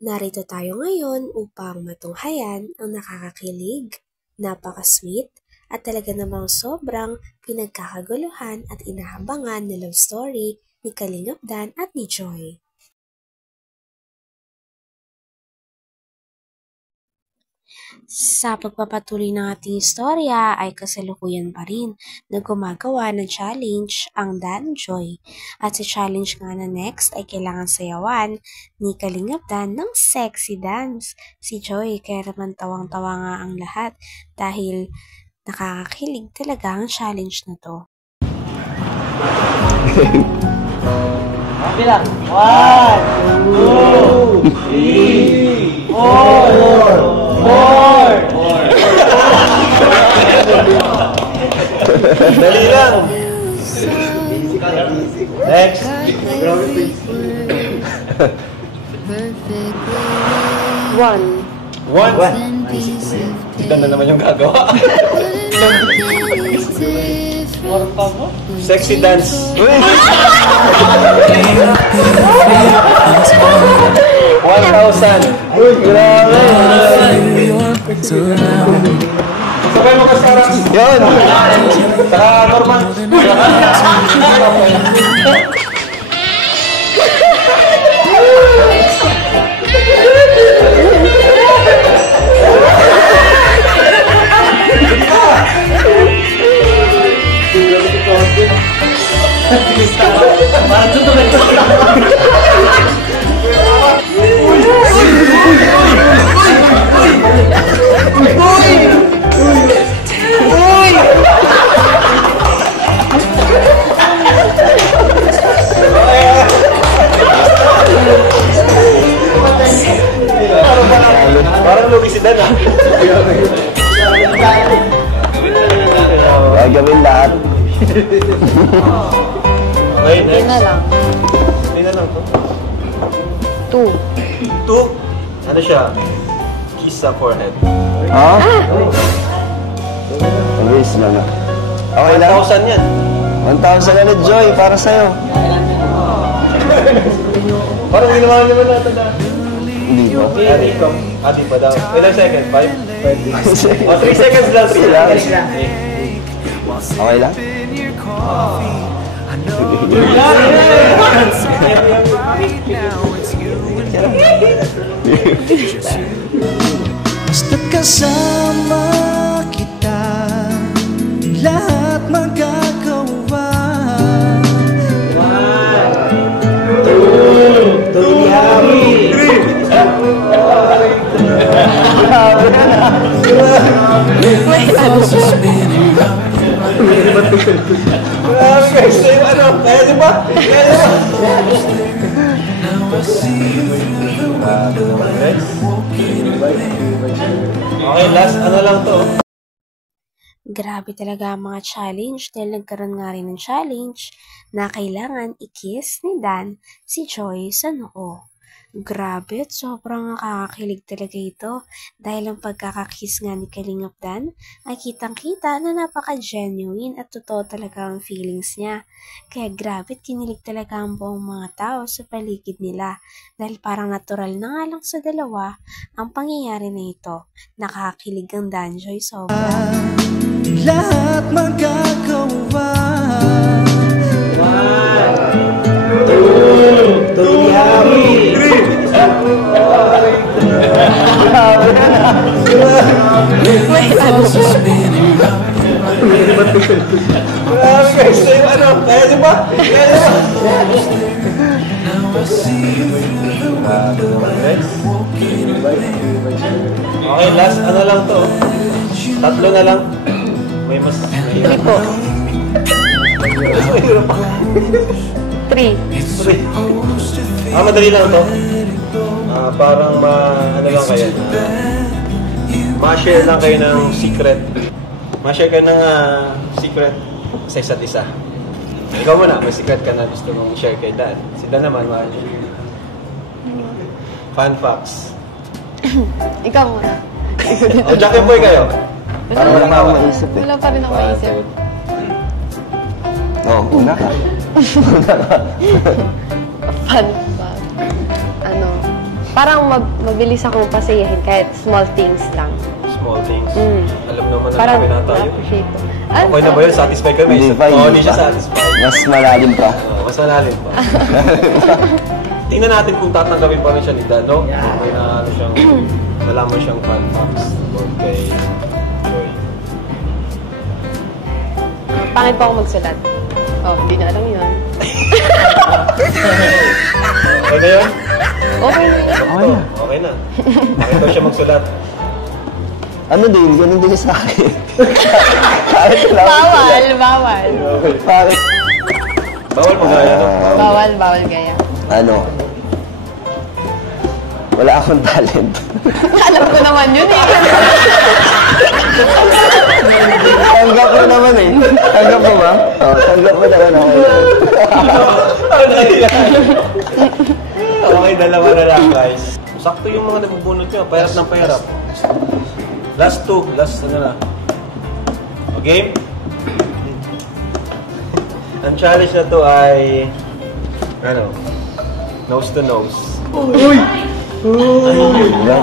Narito tayo ngayon upang matunghayan ang nakakakilig, napaka-sweet, at talaga namang sobrang pinagkakaguluhan at inahabangan na love story ni Kalingap Dan at ni Joy. Sa pagpapatuloy ng ating istorya ay kasalukuyan pa rin na gumagawa ng challenge ang Dan Joy. At sa challenge nga na next ay kailangan sayawan ni Kalingap Dan ng sexy dance. Si Joy kaya naman tawang-tawa nga ang lahat dahil nakakakilig talaga ang challenge na to. Bilang 1, 2, 3, 4. Dali lang. Next. One. Ito na naman yung gagawa. Sexy dance. $1,000. Grabe. Sabay mo kasarap. Yun. Saka normal. Parang tutugan ko. Parang lugi si Dan ah. Gagawin lahat. Okay, next. Hindi na lang. Hindi na lang to. 2. Ano siya? Kiss sa forehead. Ha? Ayos na na. Okay lang? 1,000 yan. 1,000 ulit, Joy, para sa'yo. Parang ginawa naman natin na. Hindi ba? Adi pa daw. Ilang seconds? 5? O, 3 seconds lang. 3 seconds lang. Okay lang? Basta kasama kita, lahat magagawa. 1, 2, 3. Guys, ano? Kaya di ba? Okay, last ano lang to. Grabe talaga ang mga challenge dahil nagkaroon nga rin ng challenge na kailangan i-kiss ni Dan si Joy sa noo. Grabe at sobrang nakakakilig talaga ito dahil ang pagkakakiss nga ni Kalingap Dan ay kitang-kita na napaka-genuine at totoo talaga ang feelings niya. Kaya grabe at kinilig talaga ang buong mga tao sa paligid nila dahil parang natural na nga lang sa dalawa ang pangyayari na ito. Nakakakilig ang Dan Joy sobra. Lahat magagawa. 1, 2, 3. Guys, ano? Kaya di ba? Okay, last ano lang to. 3 na lang. May mas... 3 po. 3. Madali lang to. Parang ano lang kayo. Ma-share lang kayo ng secret. Ma-share kayo ng secret sa isa't isa. Ikaw muna, may secret ka na gusto mong share kay Dan. Si Dan naman, fun facts. Ikaw muna. O, Jackie Boy kayo. Parang walang Wala akong maisip eh. Wala pa rin ako maisip. Oo, una ka. Fun fact. Ano? Parang mabilis akong pasayahin kahit small things lang. Small things. Alam naman na Parang kami na tayo. na-appreciate ko. Okay na ba yun? Satisfied kami? Hindi pa, Oo, hindi hindi siya pa. satisfied. Mas malalim pa. Mas malalim pa. Tingnan natin kung tatanggapin pa rin siya ni Dan, no? May na ano siyang, nalaman siyang fan facts about kay Joy. Pangit pa ako magsulat. Oh, hindi na alam yun. Okay na yun? Okay na yun. Okay na. Bakit daw siya magsulat? Ano din? Ganun din sa akin. Kahit wala akong Bawal, sulat. bawal. Bakit? Bawal magaya, no? Bawal, bawal gaya. Ano? Wala akong talent. Alam ko naman yun eh. Tanggap mo naman eh. Tanggap mo ba? Oo, tanggap mo naman ako. Okay, dalawa na lang, guys. Sakto yung mga nabubunot nyo. Pahirap ng pahirap. Last two. Last ano na. Okay? Ang challenge na to ay ano? Nose to nose.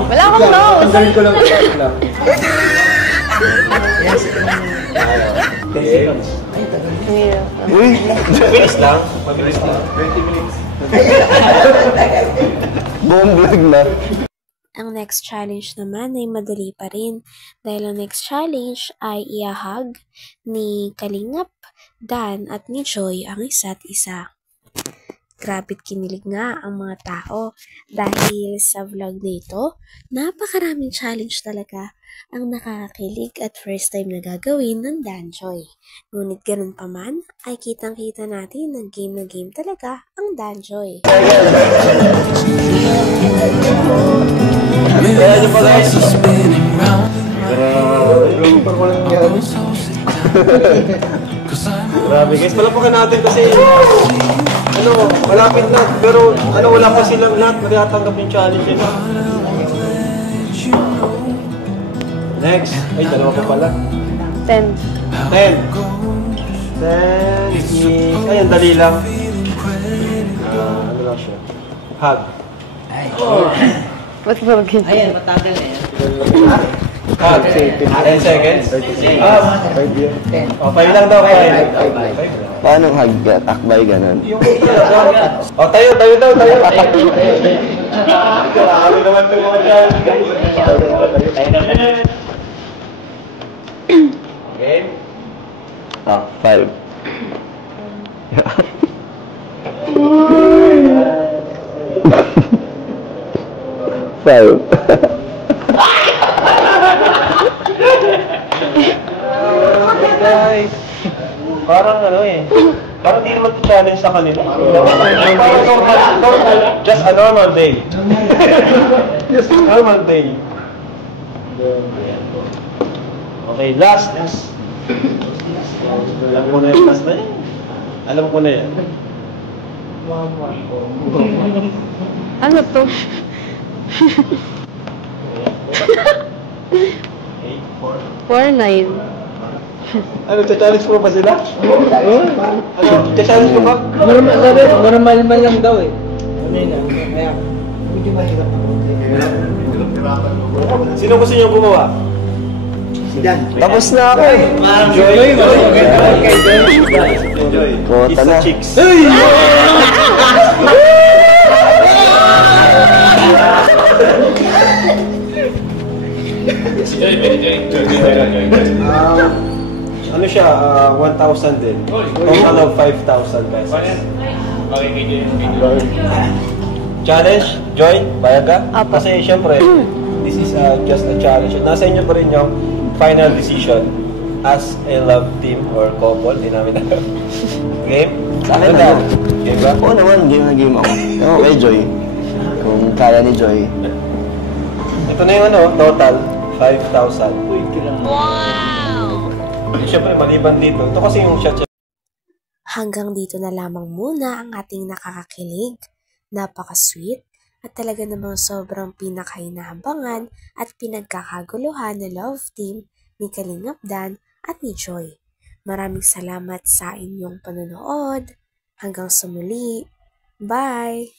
Wala akong nose. Okay. Hirap. Uy! Mabilis lang. Mabilis lang. 20 minutes. Buong vlog na. Ang next challenge naman ay madali pa rin dahil ang next challenge ay iahag ni Kalingap, Dan at ni Joy ang isa't isa. Grabe't kinilig nga ang mga tao dahil sa vlog nito, napakaraming challenge talaga ang nakakakilig at first time na gagawin ng Dan Joy. Ngunit ganun pa man, ay kitang-kita natin na game talaga ang Dan Joy. Kaya nyo pa guys. Grabe guys, palapakan natin kasi ano, malapit na. Pero ano, wala pa silang lahat magtatanggap yung challenge nila. Next. Ay, dalawa pa pala. 10. 10 is... Ay, ang dali lang. Ano lang siya? Hug. Ba't ba mag-hint? Hug. 10 seconds. Oh, 5 lang daw. 5. Paano hag-takbay ganun? Oh, tayo daw. Grabe naman ito mga challenge, guys. Okay? Ah, 5. Five. Guys, parang ano eh. Parang di naman challenge sa kanila. Parang normal, just a normal day. Just a normal day. Okay, last. Alam ko na yung last na yan. Alam ko na yan. Ano to? 4, 9. Ano, challenge mo ba sila? Ano, challenge mo ba? Normal man lang daw eh. Ano yun ah? Kaya, medyo mahirap ako. Sino gusto niyo gumawa? Si Dan. Tapos na ako eh. Joy. Kota Isa na. chicks. Ano siya? 1,000 din. Total of 5,000 pesos. Challenge? Joy? Bayag ka? Apo. Kasi syempre, this is just a challenge. Nasa inyo pa rin yung final decision as a love team or couple. Di namin alam. Game? Sa akin Ano na. na? Game ba? Oo naman, game na game ako. Ewan kay Joy. Kung kaya ni Joy. Ito na yung ano, total 5,000. Wow! Siyempre, maliban dito. Ito kasi yung shot. Hanggang dito na lamang muna ang ating nakakakilig, napaka-sweet, at talaga namang sobrang pinakahinabangan at pinagkakaguluhan na love team ni Kalingap Dan at ni Joy. Maraming salamat sa inyong panonood. Hanggang sa muli. Bye!